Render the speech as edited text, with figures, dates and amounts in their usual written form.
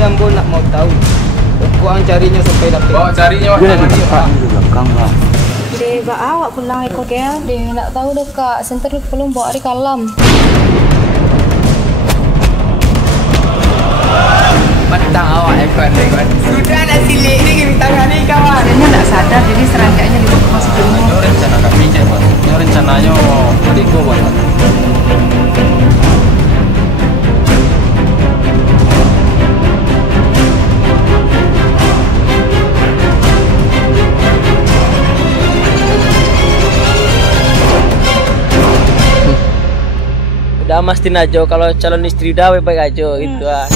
Ambo nak mau tahu. Aku ang carinya sampai dapat. Bawa carinya Dia lagi buka di belakang lah. Dek, awak pulang eko gel. Dek, nak tahu dah kak. Center belum bawa di kalam. Mentang awak ekor. Sudah nak silik ni kita tangan ni kawan. Dia nak sadar, jadi serangkainya masuk di rumah. Itu rencana kami je, Bang. Itu rencananya adikku, Bang. Udah mastiin aja kalau calon istri dah baik-baik aja gitu ah.